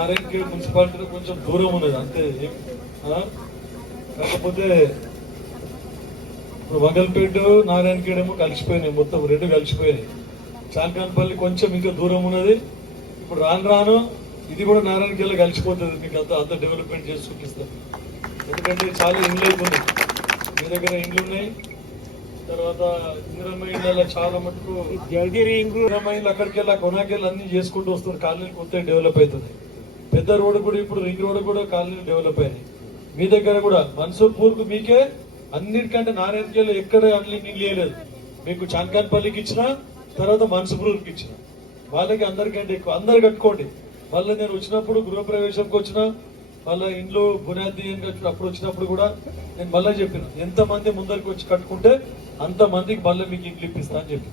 నారాయణఖేడ్ మున్సిపాలిటీలో కొంచెం దూరం ఉన్నది అంతే. కాకపోతే ఇప్పుడు వంగల్పేట నారాయణఖేడ్ ఏమో కలిసిపోయినాయి, మొత్తం రెండు కలిసిపోయినాయి. చాన్కాన్పల్లి కొంచెం ఇంకా దూరం ఉన్నది. ఇప్పుడు రాను రాను ఇది కూడా నారాయణఖేడ్లో కలిసిపోతుంది. మీకు అంత డెవలప్మెంట్ చేసి చూపిస్తాను. ఎందుకంటే చాలా ఇండ్లు అయిపోయినాయి, మీ దగ్గర ఇండ్లు ఉన్నాయి. తర్వాత ఇందిరమ్మ ఇళ్ళ చాలా మటుకు ఇందిరమ్మ ఇళ్ళు అక్కడికి వెళ్ళి కొనాకెళ్ళి అన్ని చేసుకుంటూ వస్తున్నారు. కాలనీలు కొత్త డెవలప్ అవుతుంది. పెద్ద రోడ్డు కూడా ఇప్పుడు రింగ్ రోడ్డు కూడా కాలనీలు డెవలప్ అయినాయి. మీ దగ్గర కూడా మన్సూర్పూర్కు మీకే అన్నిటికంటే నారాయణఖేడ్లో ఎక్కడ అన్ని నీళ్ళు వేయలేదు. మీకు చాన్కాన్పల్లికి ఇచ్చిన, తర్వాత మన్సూర్పూర్కి ఇచ్చిన, వాళ్ళకి అందరికంటే ఎక్కువ. అందరు కట్టుకోండి. మళ్ళీ నేను వచ్చినప్పుడు గృహప్రవేశంకి వచ్చిన, మళ్ళీ ఇంట్లో బునాది అప్పుడు వచ్చినప్పుడు కూడా నేను మళ్ళీ చెప్పిన, ఎంతమంది ముందరికి వచ్చి కట్టుకుంటే అంతమందికి మళ్ళీ మీకు ఇండ్లు ఇప్పిస్తా అని చెప్పి.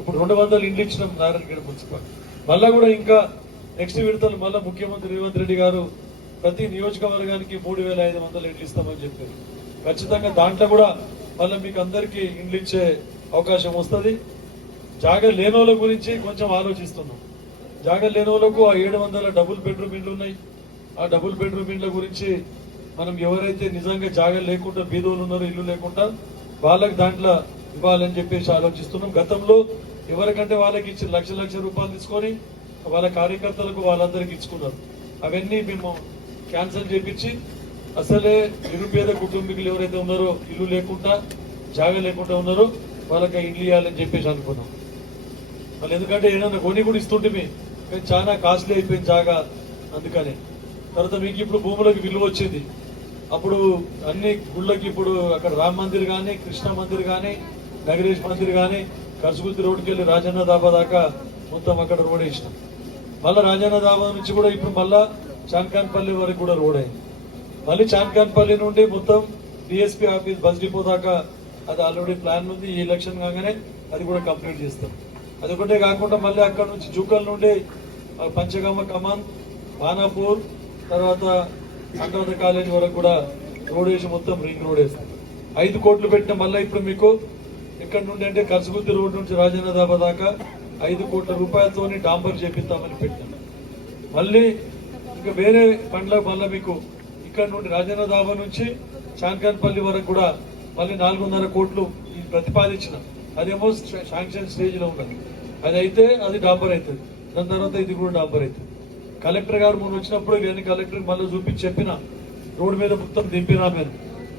ఇప్పుడు 200 ఇండ్లు ఇచ్చినాం నారాయణఖేడ్ మున్సిపాలిటీ. మళ్ళీ కూడా ఇంకా నెక్స్ట్ విడతలు మళ్ళీ ముఖ్యమంత్రి రేవంత్ రెడ్డి గారు ప్రతి నియోజకవర్గానికి 3500 ఇండ్లు ఇస్తామని చెప్పారు. ఖచ్చితంగా దాంట్లో కూడా మళ్ళీ మీకు అందరికీ ఇండ్లు ఇచ్చే అవకాశం వస్తుంది. జాగా లేని వాళ్ళ గురించి కొంచెం ఆలోచిస్తున్నాం. జాగా లేని వాళ్ళకు ఆ 700 డబుల్ బెడ్రూమ్ ఇండ్లు ఉన్నాయి. ఆ డబుల్ బెడ్రూమ్ ఇండ్ల గురించి మనం ఎవరైతే నిజంగా జాగా లేకుండా బీదోళ్ళు ఉన్నారో, ఇల్లు లేకుండా, వాళ్ళకి దాంట్లో ఇవ్వాలని చెప్పేసి ఆలోచిస్తున్నాం. గతంలో ఎవరికంటే వాళ్ళకి ఇచ్చి లక్ష రూపాయలు తీసుకొని వాళ్ళ కార్యకర్తలకు వాళ్ళందరికి ఇచ్చుకున్నారు. అవన్నీ మేము క్యాన్సిల్ చేపించి అసలే నిరుపేద కుటుంబీకులు ఎవరైతే ఉన్నారో, ఇల్లు లేకుండా జాగా లేకుండా ఉన్నారో వాళ్ళకి ఇల్లు ఇవ్వాలని చెప్పేసి అనుకున్నాం. వాళ్ళు ఎందుకంటే ఏదైనా కొని కూడా ఇస్తుంటే కానీ చాలా కాస్ట్లీ అయిపోయింది జాగా, అందుకనే. తర్వాత మీకు ఇప్పుడు భూములకు విలువ వచ్చింది. అప్పుడు అన్ని గుళ్ళకి ఇప్పుడు అక్కడ రామ్ మందిర్ కానీ, కృష్ణ మందిర్ కానీ, నగరేష్ మందిర్ కానీ, కర్సుగుత్తి రోడ్డుకి వెళ్ళి రాజన్న దాబా దాకా మొత్తం అక్కడ రోడ్ వేసినాం. మళ్ళీ రాజన్న దాబా నుంచి కూడా ఇప్పుడు మళ్ళా చాన్కాన్పల్లి వరకు కూడా రోడ్ అయింది. మళ్ళీ చాన్కాన్పల్లి నుండి మొత్తం డిఎస్పీ ఆఫీస్ బస్ డిపో దాకా అది ఆల్రెడీ ప్లాన్ ఉంది. ఈ ఎలక్షన్ కాగానే అది కూడా కంప్లీట్ చేస్తాం. అది ఒకటే కాకుండా మళ్ళీ అక్కడ నుంచి జూకల్ నుండి పంచగామ కమాన్, బానాపూర్, తర్వాత సంగవత కాలేజ్ వరకు కూడా రోడ్ వేసి మొత్తం రింగ్ రోడ్ వేస్తాం. 5 కోట్లు పెట్టిన మళ్ళీ ఇప్పుడు మీకు ఎక్కడి నుండి అంటే కర్సుగుత్తి రోడ్ నుంచి రాజన్న దాబా దాకా 5 కోట్ల రూపాయలతోని డాంబర్ చేపిస్తామని పెట్టాం. మళ్ళీ ఇంకా వేరే పండ్ల మళ్ళీ మీకు ఇక్కడ నుండి రాజన్న దాబా నుంచి చాన్కాన్పల్లి వరకు కూడా మళ్ళీ 400 కోట్లు ప్రతిపాదించిన, అదేమో శాంక్షన్ స్టేజ్ లో ఉన్నది. అది అయితే అది డాంబర్ అవుతుంది. దాని తర్వాత ఇది కూడా డాంబర్ అవుతుంది. కలెక్టర్ గారు ముందు వచ్చినప్పుడు నేను కలెక్టర్ మళ్ళీ చూపించి చెప్పిన, రోడ్డు మీద మొత్తం దింపినా. మేము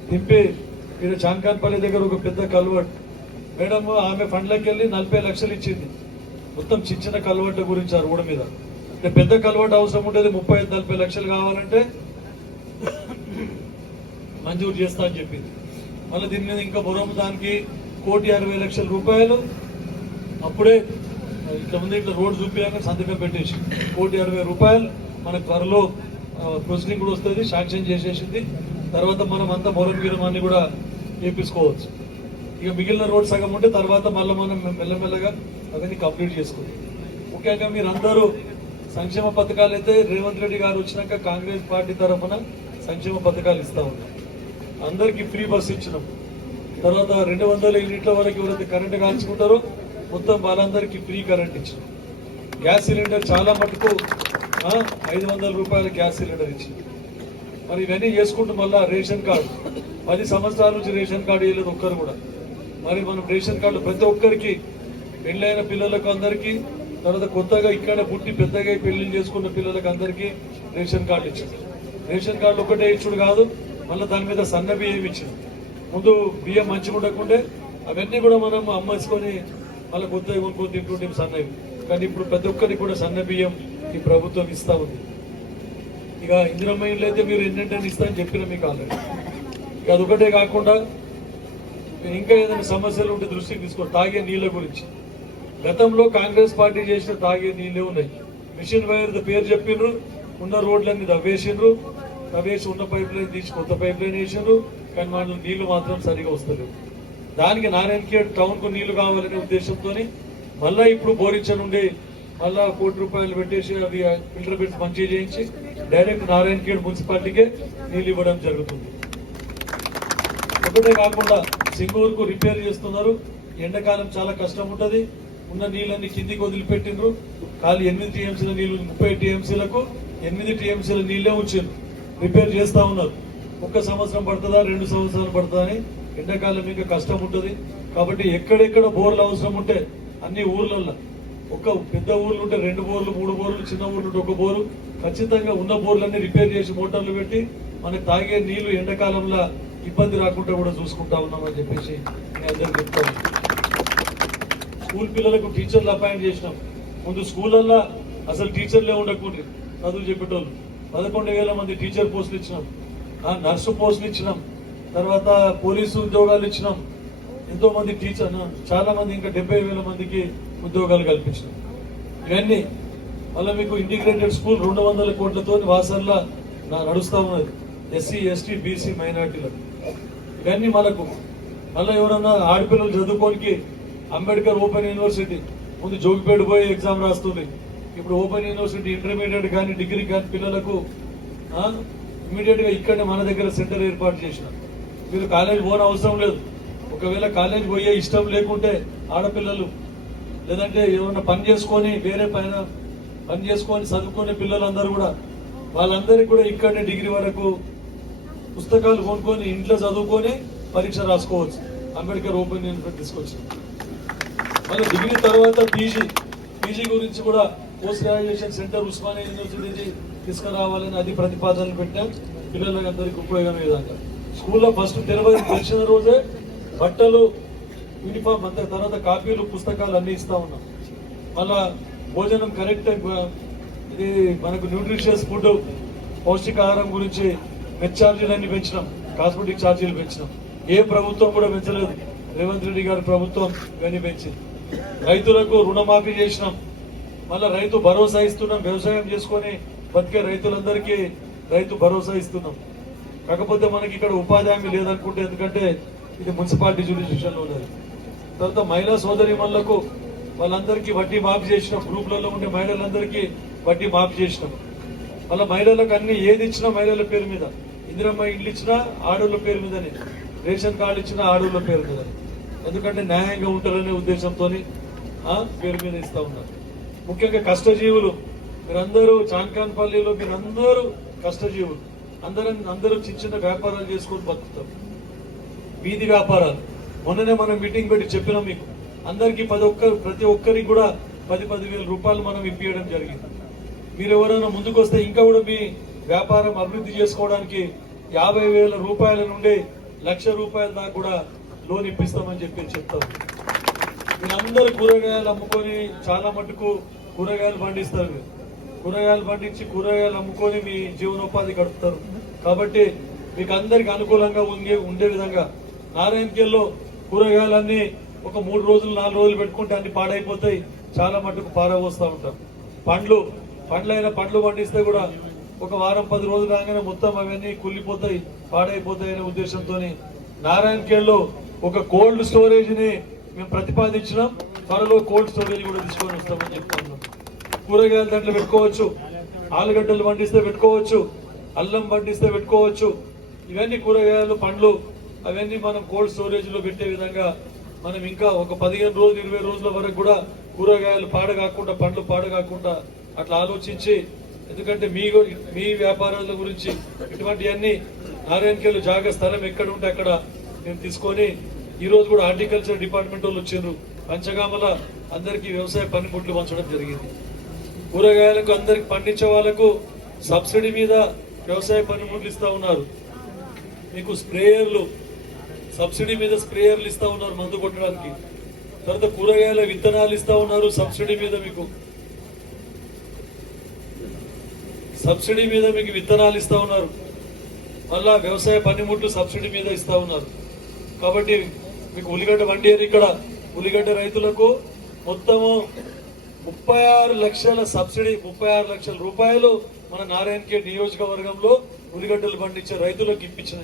దింపి ఇక్కడ చాన్కాన్పల్లి దగ్గర ఒక పెద్ద కల్వర్ట్ మేడం ఆమె ఫండ్లకి వెళ్ళి 40 లక్షలు ఇచ్చింది. మొత్తం చిన్న కల్వర్ట్ల గురించి ఆ రోడ్డు మీద. అంటే పెద్ద కల్వర్ట్ అవసరం ఉంటుంది, 35-40 లక్షలు కావాలంటే మంజూరు చేస్తా అని చెప్పింది. మళ్ళీ దీని మీద ఇంకా బురం దానికి 1,60,00,000 రూపాయలు అప్పుడే ఇట్లా ముందు ఇట్లా రోడ్ చూపించాక సంతకం పెట్టేసి 1,60,00,000 రూపాయలు మనకు త్వరలో ప్రొసీడింగ్ కూడా వస్తుంది, శాంక్షన్ చేసేసింది. తర్వాత మనం అంతా బొరం అన్ని కూడా చేపించుకోవచ్చు. ఇక మిగిలిన రోడ్ సగం ఉంటే తర్వాత మళ్ళీ మనం మెల్లమెల్లగా అవన్నీ కంప్లీట్ చేసుకుంటాం. ముఖ్యంగా మీరందరూ సంక్షేమ పథకాలు అయితే రేవంత్ రెడ్డి గారు వచ్చినాక కాంగ్రెస్ పార్టీ తరఫున సంక్షేమ పథకాలు ఇస్తా ఉన్నాం. అందరికీ ఫ్రీ బస్సు ఇచ్చినాం. తర్వాత 200 యూనిట్ల వరకు ఎవరైతే కరెంట్ కాల్చుకుంటారో మొత్తం వాళ్ళందరికీ ఫ్రీ కరెంట్ ఇచ్చినాం. గ్యాస్ సిలిండర్ చాలా మటుకు 500 రూపాయల గ్యాస్ సిలిండర్ ఇచ్చింది. మరి ఇవన్నీ చేసుకుంటూ మళ్ళా రేషన్ కార్డు 10 సంవత్సరాల నుంచి రేషన్ కార్డు వేయలేదు ఒక్కరు కూడా. మరి మనం రేషన్ కార్డు ప్రతి ఒక్కరికి, పెళ్ళైన పిల్లలకు అందరికీ, తర్వాత కొత్తగా ఇక్కడ పుట్టి పెద్దగా పెళ్లి చేసుకున్న పిల్లలకు అందరికీ రేషన్ కార్డు ఇచ్చింది. రేషన్ కార్డు ఒకటే ఇచ్చుడు కాదు, మళ్ళీ దాని మీద సన్న బియ్యం ఇచ్చింది. ముందు బియ్యం మంచిగా ఉండకుండే అవన్నీ కూడా మనం అమ్మేసుకొని మళ్ళీ కొత్తగా కొనుక్కొని తింటుంటే సన్నవి. కానీ ఇప్పుడు ప్రతి ఒక్కరికి కూడా సన్న బియ్యం ఈ ప్రభుత్వం ఇస్తా ఉంది. ఇక ఇందిరమ్మ ఇళ్ళు అయితే మీరు ఎన్నంటే ఇస్తా అని చెప్పిన మీకు ఆల్రెడీ. ఇక అదొకటే కాకుండా ఇంకా ఏదైనా సమస్యలు ఉంటే దృష్టికి తీసుకోండి. తాగే నీళ్ళ గురించి గతంలో కాంగ్రెస్ పార్టీ చేసిన తాగే నీళ్ళే ఉన్నాయి. మిషన్ వైర్ పేరు చెప్పిండ్రు, ఉన్న రోడ్లన్నీ తవ్వేసిండ్రు, తవ్వేసి ఉన్న పైప్ లైన్ తీసి కొత్త పైప్ లైన్ వేసిండ్రు. కానీ వాళ్ళు నీళ్లు మాత్రం సరిగా వస్తలేవు. దానికి నారాయణఖేడ్ టౌన్ కు నీళ్లు కావాలనే ఉద్దేశంతో మళ్ళా ఇప్పుడు బోరించ నుండి మళ్ళా 1 కోటి రూపాయలు పెట్టేసి అవి ఫిల్టర్ పెట్టి మంచిగా చేయించి డైరెక్ట్ నారాయణఖేడ్ మున్సిపాలిటీకే నీళ్లు ఇవ్వడం జరుగుతుంది. ఒకటే కాకుండా సింగూరుకు రిపేర్ చేస్తున్నారు. ఎండాకాలం చాలా కష్టం ఉంటుంది. ఉన్న నీళ్ళన్ని కిందికి వదిలిపెట్టిండ్రు. ఖాళీ 8 టీఎంసీల నీళ్లు 30 టీఎంసీలకు 8 టీఎంసీల నీళ్ళే ఉంచారు, రిపేర్ చేస్తా ఉన్నారు. 1 సంవత్సరం పడుతుందా 2 సంవత్సరాలు పడుతుందా అని ఎండాకాలం ఇంకా కష్టం ఉంటుంది. కాబట్టి ఎక్కడెక్కడ బోర్లు అవసరం ఉంటే అన్ని ఊర్లలో, ఒక పెద్ద ఊర్లు ఉంటే 2 బోర్లు 3 బోర్లు, చిన్న ఊర్లు ఉంటే 1 బోరు, ఖచ్చితంగా ఉన్న బోర్లన్నీ రిపేర్ చేసి మోటార్లు పెట్టి మనకి తాగే నీళ్లు ఎండాకాలంలో ఇబ్బంది రాకుండా కూడా చూసుకుంటా ఉన్నామని చెప్పేసి నేను అందరికి చెప్తాను. స్కూల్ పిల్లలకు టీచర్లు అపాయింట్ చేసినాం. ముందు స్కూళ్ళల్లో అసలు టీచర్లే ఉండకూడదు, చదువు చెప్పేటోళ్ళు. 11,000 మంది టీచర్ పోస్టులు ఇచ్చినాం, నర్సు పోస్టులు ఇచ్చినాం, తర్వాత పోలీసు ఉద్యోగాలు ఇచ్చినాం. ఎంతో మంది టీచర్, చాలా మంది ఇంకా 70,000 మందికి ఉద్యోగాలు కల్పించినాం. ఇవన్నీ మళ్ళీ మీకు ఇంటిగ్రేటెడ్ స్కూల్ 200 కోట్లతో వాసర్ల నడుస్తా ఉన్నది, ఎస్సీ ఎస్టీ బీసీ మైనార్టీలకు. ఇవన్నీ మనకు మళ్ళీ ఎవరన్నా ఆడపిల్లలు చదువుకోనికి అంబేద్కర్ ఓపెన్ యూనివర్సిటీ, ముందు జోగిపేట పోయి ఎగ్జామ్ రాస్తుంది, ఇప్పుడు ఓపెన్ యూనివర్సిటీ ఇంటర్మీడియట్ కానీ డిగ్రీ కానీ పిల్లలకు ఇమీడియట్ గా ఇక్కడనే మన దగ్గర సెంటర్ ఏర్పాటు చేసిన. మీరు కాలేజ్ పోని అవసరం లేదు. ఒకవేళ కాలేజ్ పోయే ఇష్టం లేకుంటే ఆడపిల్లలు లేదంటే ఏమన్నా పని చేసుకొని వేరే పని చేసుకొని చదువుకునే పిల్లలందరూ కూడా వాళ్ళందరికీ కూడా ఇక్కడనే డిగ్రీ వరకు పుస్తకాలు కొనుక్కొని ఇంట్లో చదువుకొని పరీక్ష రాసుకోవచ్చు. అంబేద్కర్ ఓపెన్ యూనివర్సిటీ తీసుకొచ్చాం. మళ్ళీ డిగ్రీ తర్వాత పీజీ గురించి కూడా post graduation centre Osmania university తీసుకురావాలని అది ప్రతిపాదనలు పెట్టాం. పిల్లలకు అందరికి ఉపయోగమే విధంగా స్కూల్లో ఫస్ట్ తెలిసిన రోజే బట్టలు, యూనిఫామ్, అంత తర్వాత కాపీలు, పుస్తకాలు అన్ని ఇస్తా ఉన్నాం. మళ్ళా భోజనం కరెక్ట్, ఇది మనకు న్యూట్రిషియస్ ఫుడ్, పౌష్టికాహారం గురించి మెస్ ఛార్జీలన్నీ పెంచినాం, కాస్మెటిక్ ఛార్జీలు పెంచినాం. ఏ ప్రభుత్వం కూడా పెంచలేదు, రేవంత్ రెడ్డి గారి ప్రభుత్వం ఇవన్నీ పెంచింది. రైతులకు రుణమాఫీ చేసినాం. మళ్ళా రైతు భరోసా ఇస్తున్నాం. వ్యవసాయం చేసుకొని బతికే రైతులందరికీ రైతు భరోసా ఇస్తున్నాం. కాకపోతే మనకి ఇక్కడ ఉపాధి హామీ లేదనుకుంటే, ఎందుకంటే ఇది మున్సిపాలిటీ జ్యుడిషియల్ లో ఉన్నది. తర్వాత మహిళా సోదరిమణులకు వాళ్ళందరికీ వడ్డీ మాఫీ చేసినాం. గ్రూప్లలో ఉండే మహిళలందరికీ వడ్డీ మాఫీ చేసినాం. మళ్ళీ మహిళలకు అన్ని ఏది ఇచ్చినా మహిళల పేరు మీద, ఇందిరమ్మ ఇండ్లు ఇచ్చినా ఆడోళ్ళ పేరు మీదనే, రేషన్ కార్డు ఇచ్చినా ఆడోళ్ళ పేరు మీద, ఎందుకంటే న్యాయంగా ఉంటారనే ఉద్దేశంతో పేరు మీద ఇస్తా ఉన్నారు. ముఖ్యంగా కష్టజీవులు మీరందరూ, చాన్కాన్పల్లిలో మీరందరూ కష్టజీవులు, అందరూ చిన్న చిన్న వ్యాపారాలు చేసుకొని బతుకుతారు, వీధి వ్యాపారాలు. మొన్ననే మనం మీటింగ్ పెట్టి చెప్పినాం మీకు అందరికీ ప్రతి ఒక్కరికి కూడా 10,000 రూపాయలు మనం ఇప్పించడం జరిగింది. మీరు ఎవరైనా ముందుకు వస్తే ఇంకా కూడా మీ వ్యాపారం అభివృద్ధి చేసుకోవడానికి 50,000 రూపాయల నుండి 1,00,000 రూపాయల దాకా కూడా లోన్ ఇప్పిస్తామని చెప్పి చెప్తాం. మీరందరూ కూరగాయలు అమ్ముకొని చాలా మటుకు కూరగాయలు పండిస్తారు. కూరగాయలు పండించి కూరగాయలు అమ్ముకొని మీ జీవనోపాధి గడుపుతారు. కాబట్టి మీకు అందరికి అనుకూలంగా ఉండే విధంగా నారాయణఖేల్లో కూరగాయలన్నీ ఒక 3 రోజులు 4 రోజులు పెట్టుకుంటే అన్ని పాడైపోతాయి, చాలా మటుకు పారవస్తూ ఉంటాం. పండ్లు పండిస్తే కూడా ఒక వారం 10 రోజులు రాగానే మొత్తం అవన్నీ కుళ్ళిపోతాయి, పాడైపోతాయి అనే ఉద్దేశంతో నారాయణఖేల్లో ఒక కోల్డ్ స్టోరేజ్ ని మేము ప్రతిపాదించినాం. త్వరలో కోల్డ్ స్టోరేజ్ కూడా తీసుకొని వస్తామని చెప్తున్నాం. కూరగాయలు దాంట్లో పెట్టుకోవచ్చు, ఆలుగడ్డలు పండిస్తే పెట్టుకోవచ్చు, అల్లం పండిస్తే పెట్టుకోవచ్చు. ఇవన్నీ కూరగాయలు, పండ్లు అవన్నీ మనం కోల్డ్ స్టోరేజ్ లో పెట్టే విధంగా మనం ఇంకా ఒక 15 రోజులు 20 రోజుల వరకు కూడా కూరగాయలు పాడగాకుండా, పండ్లు పాడగాకుండా అట్లా ఆలోచించి, ఎందుకంటే మీ వ్యాపారాల గురించి ఇటువంటివన్నీ నారాయణఖేల్ జాగా స్థలం ఎక్కడ ఉంటే అక్కడ మేము తీసుకొని, ఈ రోజు కూడా హార్టికల్చర్ డిపార్ట్మెంట్ వాళ్ళు వచ్చిండ్రు. పంచగామల అందరికీ వ్యవసాయ పనిముట్లు పంచడం జరిగింది. కూరగాయలకు అందరికి పండించే వాళ్ళకు సబ్సిడీ మీద వ్యవసాయ పనిముట్లు ఇస్తా ఉన్నారు. మీకు స్ప్రేయర్లు, సబ్సిడీ మీద స్ప్రేయర్లు ఇస్తా ఉన్నారు మందు కొట్టడానికి. తర్వాత కూరగాయల విత్తనాలు ఇస్తా ఉన్నారు సబ్సిడీ మీద, మీకు విత్తనాలు ఇస్తా ఉన్నారు. మళ్ళా వ్యవసాయ పనిముట్లు సబ్సిడీ మీద ఇస్తా ఉన్నారు. కాబట్టి మీకు ఉల్లిగడ్డ వండియారు. ఇక్కడ ఉల్లిగడ్డ రైతులకు మొత్తము 36 లక్షల సబ్సిడీ, 36 లక్షల రూపాయలు మన నారాయణఖేడ్ నియోజకవర్గంలో ఉల్లిగడ్డలు పండించే రైతులకు ఇప్పించిన.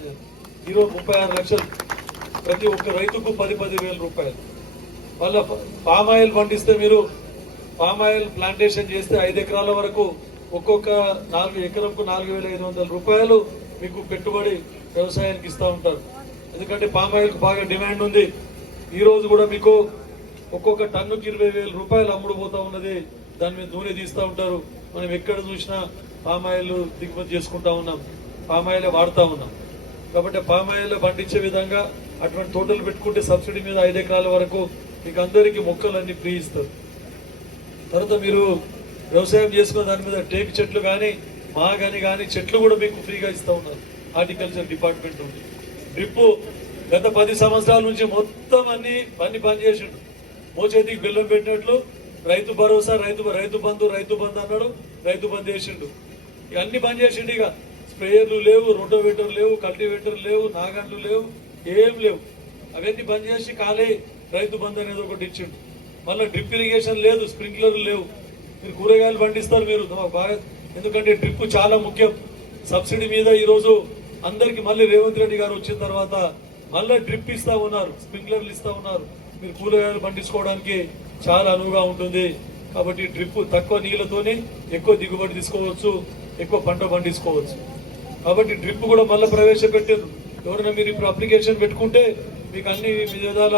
ఈరోజు 36 లక్షలు ప్రతి ఒక్క రైతుకు 10,000 రూపాయలు. వాళ్ళ పామాయిల్ పండిస్తే, మీరు పామాయిల్ ప్లాంటేషన్ చేస్తే 5 ఎకరాల వరకు ఒక్కొక్క 4 ఎకరంకు 4,500 రూపాయలు మీకు పెట్టుబడి వ్యవసాయానికి ఇస్తా ఉంటారు. ఎందుకంటే పామాయిల్ బాగా డిమాండ్ ఉంది. ఈ రోజు కూడా మీకు ఒక్కొక్క టన్నుకి 20,000 రూపాయలు అమ్ముడు పోతా ఉన్నది. దాని మీద నూనె తీస్తూ ఉంటారు. మనం ఎక్కడ చూసినా పామాయిల్ దిగుమతి చేసుకుంటా ఉన్నాం, పామాయిల్ వాడుతా ఉన్నాం. కాబట్టి పామాయిల్ పండించే విధంగా అటువంటి తోటలు పెట్టుకుంటే సబ్సిడీ మీద 5 ఎకరాల వరకు మీకు అందరికీ మొక్కలన్నీ ఫ్రీ ఇస్తారు. తర్వాత మీరు వ్యవసాయం చేసుకున్న దాని మీద టేకు చెట్లు కానీ మాగాని కానీ చెట్లు కూడా మీకు ఫ్రీగా ఇస్తూ ఉన్నారు. హార్టికల్చర్ డిపార్ట్మెంట్ ఉంది. డ్రిప్ గత 10 సంవత్సరాల నుంచి మొత్తం అన్ని పని చేసిండు. మోచేతికి బెల్లం పెట్టినట్లు రైతు భరోసా, రైతు బంధు అన్నాడు, రైతు బంధు చేసిండు. ఇక అన్ని పని చేసిండు. ఇక స్ప్రేయర్లు లేవు, రోటోవేటర్ లేవు, కల్టివేటర్ లేవు, నాగండ్లు లేవు, ఏం లేవు. అవన్నీ బంద్ చేసి ఖాళీ రైతు బంధు అనేది ఒకటి ఇచ్చిండు. మళ్ళీ డ్రిప్ ఇరిగేషన్ లేదు, స్ప్రింక్లర్లు లేవు. మీరు కూరగాయలు పండిస్తారు మీరు బాగా, ఎందుకంటే డ్రిప్ చాలా ముఖ్యం. సబ్సిడీ మీద ఈరోజు అందరికి మళ్ళీ రేవంత్ రెడ్డి గారు వచ్చిన తర్వాత మళ్ళీ డ్రిప్ ఇస్తా ఉన్నారు, స్ప్రింక్లర్లు ఇస్తా ఉన్నారు. మీరు కూరగాయలు పండించుకోవడానికి చాలా అనువుగా ఉంటుంది. కాబట్టి డ్రిప్ తక్కువ నీళ్లతోనే ఎక్కువ దిగుబడి తీసుకోవచ్చు, ఎక్కువ పంట పండించుకోవచ్చు. కాబట్టి డ్రిప్ కూడా మళ్ళీ ప్రవేశపెట్టారు. ఎవరైనా మీరు ఇప్పుడు అప్లికేషన్ పెట్టుకుంటే మీకు అన్ని విధాల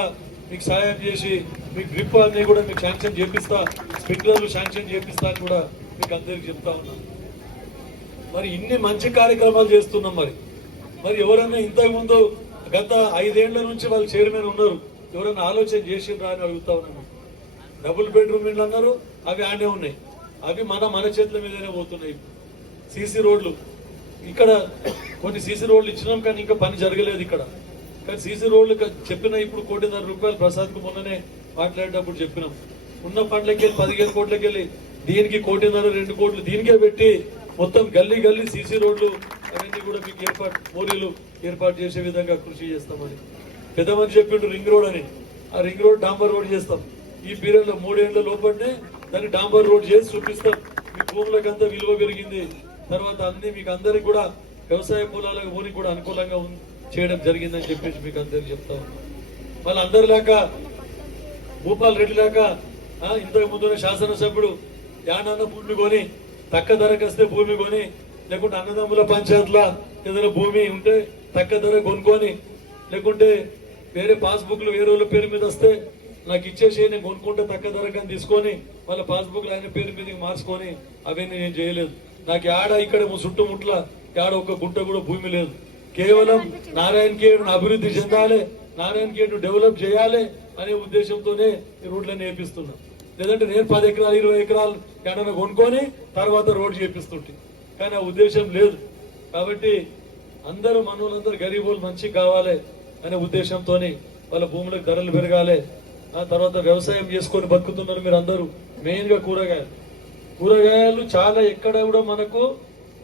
మీకు సహాయం చేసి మీకు డ్రిప్ అన్ని కూడా మీకు శాంక్షన్ చేపిస్తా, స్ప్రింక్లర్లు శాంక్షన్ చేపిస్తా అని కూడా మీకు అందరికి చెప్తా ఉన్నాను. మరి ఇన్ని మంచి కార్యక్రమాలు చేస్తున్నాం. మరి ఎవరైనా ఇంతకుముందు గత 5 ఏళ్ల నుంచి వాళ్ళు చైర్మన్ ఉన్నారు, ఎవరైనా ఆలోచన చేసిండ్రా అని అడుగుతా ఉన్నాను. డబుల్ బెడ్రూమ్ ఇండ్లు అన్నారు, అవి ఆడే ఉన్నాయి. అవి మన చేతుల మీదనే పోతున్నాయి. సీసీ రోడ్లు ఇక్కడ కొన్ని సీసీ రోడ్లు ఇచ్చినాం, కానీ ఇంకా పని జరగలేదు ఇక్కడ. కానీ సీసీ రోడ్లు చెప్పిన ఇప్పుడు 1.5 కోటి ప్రసాద్కు మొన్ననే మాట్లాడేటప్పుడు చెప్పినాం. ఉన్న ఫండ్లకి వెళ్ళి 15 కోట్లకి వెళ్ళి దీనికి 1.5 కోటి 2 కోట్లు దీనికే పెట్టి మొత్తం గల్లీ సీసీ రోడ్లు అవన్నీ కూడా మీకు మోరీలు ఏర్పాటు చేసే విధంగా కృషి చేస్తామని పెద్దమని చెప్పిండు. రింగ్ రోడ్ అని, ఆ రింగ్ రోడ్ డాంబర్ రోడ్ చేస్తాం. ఈ పీరియడ్ లో 3 ఏళ్ల లోపలనే దాన్ని డాంబర్ రోడ్ చేసి చూపిస్తాం. మీ భూములకు అంతా విలువ పెరిగింది. తర్వాత అన్ని మీకు అందరికి కూడా వ్యవసాయ పొలాలకు భూమికి కూడా అనుకూలంగా చేయడం జరిగిందని చెప్పేసి మీకు అందరికి చెప్తా ఉన్నాం. వాళ్ళందరిలాగా భూపాల్ రెడ్డి లాగా ఇంతకు ముందున్న శాసనసభ్యుడు యానన్న భూమి కొని తక్కువ ధరకు వస్తే భూమి కొని, లేకుంటే అన్నదమ్ముల పంచాయతీల ఏదైనా భూమి ఉంటే తక్కువ ధర కొనుక్కొని, లేకుంటే వేరే పాస్బుక్లు వేరే వాళ్ళ పేరు మీద వస్తే నాకు ఇచ్చేసి నేను కొనుక్కుంటే తక్కువ ధరకని తీసుకొని వాళ్ళ పాస్బుక్లు ఆయన పేరు మీదకి మార్చుకొని అవన్నీ నేను చేయలేదు. నాకు ఆడ ఇక్కడ చుట్టుముట్ల ఆడ ఒక గుంట కూడా భూమి లేదు. కేవలం నారాయణ ఖేడ్ను అభివృద్ధి చెందాలి, నారాయణ ఖేడ్ను డెవలప్ చేయాలి అనే ఉద్దేశంతోనే ఈ రోడ్లను వేపిస్తున్నా. లేదంటే నేను 10 ఎకరాలు 20 ఎకరాలు ఎక్కడైనా కొనుక్కొని తర్వాత రోడ్ చేపిస్తుంటే, కానీ ఆ ఉద్దేశం లేదు. కాబట్టి అందరూ మనోళ్ళందరూ గరీబులు మంచి కావాలి అనే ఉద్దేశంతోనే వాళ్ళ భూములకు ధరలు పెరగాలి. ఆ తర్వాత వ్యవసాయం చేసుకొని బతుకుతున్నారు మీరు అందరూ. మెయిన్ గా కూరగాయలు చాలా ఎక్కడ కూడా మనకు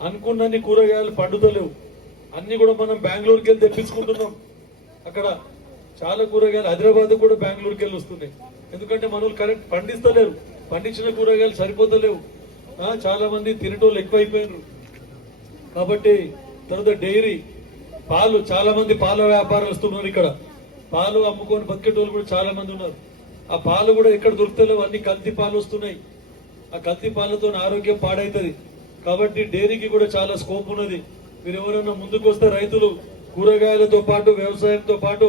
అనుకున్నన్ని కూరగాయలు పండుతలేవు. అన్ని కూడా మనం బెంగళూరుకి వెళ్ళి తెప్పించుకుంటున్నాం. అక్కడ చాలా కూరగాయలు హైదరాబాద్ కూడా బెంగళూరుకి వెళ్ళి వస్తున్నాయి. ఎందుకంటే మనోళ్ళు కరెక్ట్ పండిస్తలేరు, పండించిన కూరగాయలు సరిపోతలేవు. చాలా మంది తినటోళ్ళు ఎక్కువైపోయినారు. కాబట్టి తర్వాత డైరీ పాలు, చాలా మంది పాల వ్యాపారస్తున్నారు. ఇక్కడ పాలు అమ్ముకొని బతికేటోళ్ళు కూడా చాలా మంది ఉన్నారు. ఆ పాలు కూడా ఎక్కడ దొరుకుతలేవు, అన్ని కల్తీ పాలు వస్తున్నాయి. ఆ కల్తీ పాలతో ఆరోగ్యం పాడైతుంది. కాబట్టి డైరీకి కూడా చాలా స్కోప్ ఉన్నది. మీరు ఎవరైనా ముందుకు వస్తే రైతులు కూరగాయలతో పాటు వ్యవసాయంతో పాటు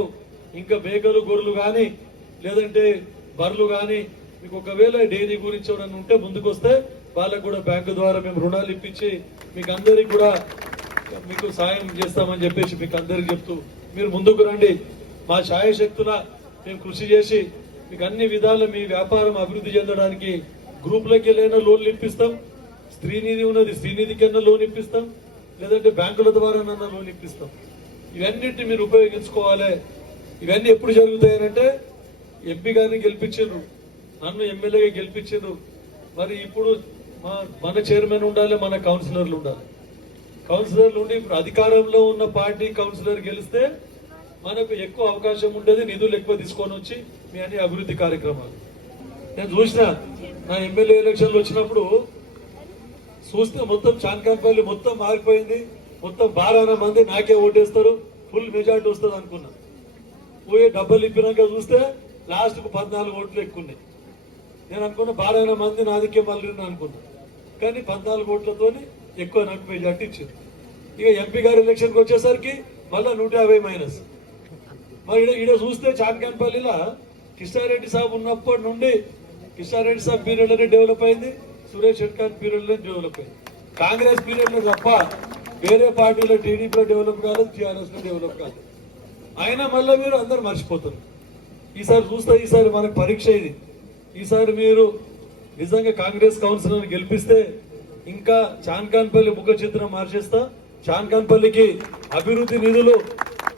ఇంకా మేకలు గొర్రెలు కానీ లేదంటే బర్రెలు కానీ మీకు ఒకవేళ డైరీ గురించి ఎవరైనా ఉంటే ముందుకు వస్తే వాళ్ళకు కూడా బ్యాంకు ద్వారా మేము రుణాలు ఇప్పించి మీకు అందరికి కూడా మీకు సాయం చేస్తామని చెప్పేసి మీకు అందరికి చెప్తూ మీరు ముందుకు రండి. మా శాయశక్తుల మేము కృషి చేసి మీకు అన్ని విధాలు మీ వ్యాపారం అభివృద్ధి చెందడానికి గ్రూపులకి వెళ్ళైనా లోన్లు ఇప్పిస్తాం. స్త్రీనిధి ఉన్నది, స్త్రీనిధి కింద లోన్ ఇప్పిస్తాం, లేదంటే బ్యాంకుల ద్వారా లోన్ ఇప్పిస్తాం. ఇవన్నిటిని మీరు ఉపయోగించుకోవాలి. ఇవన్నీ ఎప్పుడు జరుగుతాయనంటే ఎంపీ గారిని గెలిపించారు, నన్ను ఎమ్మెల్యేగా గెలిపించారు. మరి ఇప్పుడు మన చైర్మన్ ఉండాలి, మన కౌన్సిలర్లు ఉండాలి. కౌన్సిలర్లు ఉండి ఇప్పుడు అధికారంలో ఉన్న పార్టీ కౌన్సిలర్ గెలిస్తే మనకు ఎక్కువ అవకాశం ఉంటుంది, నిధులు ఎక్కువ తీసుకొని వచ్చి మీ అన్ని అభివృద్ధి కార్యక్రమాలు. నేను చూసిన నా ఎమ్మెల్యే ఎలక్షన్లు వచ్చినప్పుడు చూస్తే మొత్తం చాన్కాన్పల్లి మొత్తం మారిపోయింది. మొత్తం 12 మంది నాకే ఓటేస్తారు, ఫుల్ మెజార్టీ వస్తుంది అనుకున్నా. పోయి డబ్బులు ఇప్పినాక చూస్తే లాస్ట్ కు 14 ఓట్లు ఎక్కున్నాయి. నేను అనుకున్నా 12 మంది నాదికే మళ్ళీ అనుకున్నా, కానీ 14 ఓట్లతో ఎక్కువ నాకు మెజార్టీ ఇచ్చింది. ఇక ఎంపీ గారి ఎలక్షన్కి వచ్చేసరికి మళ్ళా 150 మైనస్. మరి ఈడ చూస్తే చాన్కాన్పల్లిలో కిషారెడ్డి సాబ్ ఉన్నప్పటి నుండి కిషారెడ్డి సాబ్ పీరియడ్లోనే డెవలప్ అయింది, సురేష్ షెట్కాన్ పీరియడ్లోనే డెవలప్ అయింది. కాంగ్రెస్ పీరియడ్ లో తప్ప వేరే పార్టీలో టీడీపీలో డెవలప్ కాలేదు, టీఆర్ఎస్ లో డెవలప్ కాలేదు. అయినా మళ్ళీ మీరు అందరు మర్చిపోతారు. ఈసారి చూస్తే ఈసారి మనకు పరీక్ష ఇది. ఈసారి మీరు నిజంగా కాంగ్రెస్ కౌన్సిలర్ గెలిపిస్తే ఇంకా చాన్కాన్పల్లి ముఖ చిత్రం మార్చేస్తా. చాన్కాన్పల్లికి అభివృద్ధి నిధులు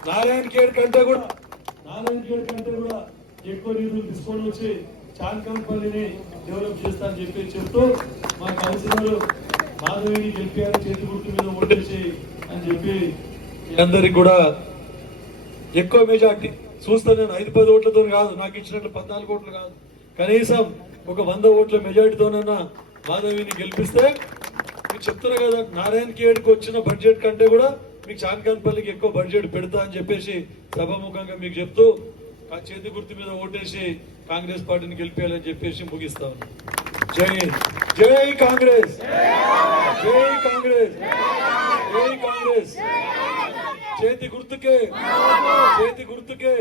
నారాయణ ఖేడ్ కంటే కూడా ఎక్కువ నిధులు తీసుకొని వచ్చి చాన్కాన్పల్లిని డెవలప్ చేస్తా అని చెప్తూ మా కౌన్సిలర్ మాధవిని గెలిపారు, చేతి గుర్తు మీద ఓటేసి అని చెప్పి అందరికి కూడా ఎక్కువ మెజార్టీ చూస్తా. నేను 5-10 ఓట్లతో కాదు, నాకు ఇచ్చినట్లు 14 ఓట్లు కాదు, కనీసం ఒక 100 ఓట్ల మెజార్టీతోనన్నా మాధవిని గెలిపిస్తే మీకు చెప్తున్నా కదా, నారాయణ ఖేడ్కి వచ్చిన బడ్జెట్ కంటే కూడా మీకు చాన్కాన్పల్లికి ఎక్కువ బడ్జెట్ పెడతా అని చెప్పేసి సభాముఖంగా మీకు చెప్తూ చేతి గుర్తు మీద ఓటేసి కాంగ్రెస్ పార్టీని గెలిపేయాలని చెప్పేసి ముగిస్తా ఉన్నాను. జై హింద్, జై కాంగ్రెస్, జై కాంగ్రెస్, జై కాంగ్రెస్. చేతి గుర్తుకే, చేతి గుర్తుకే.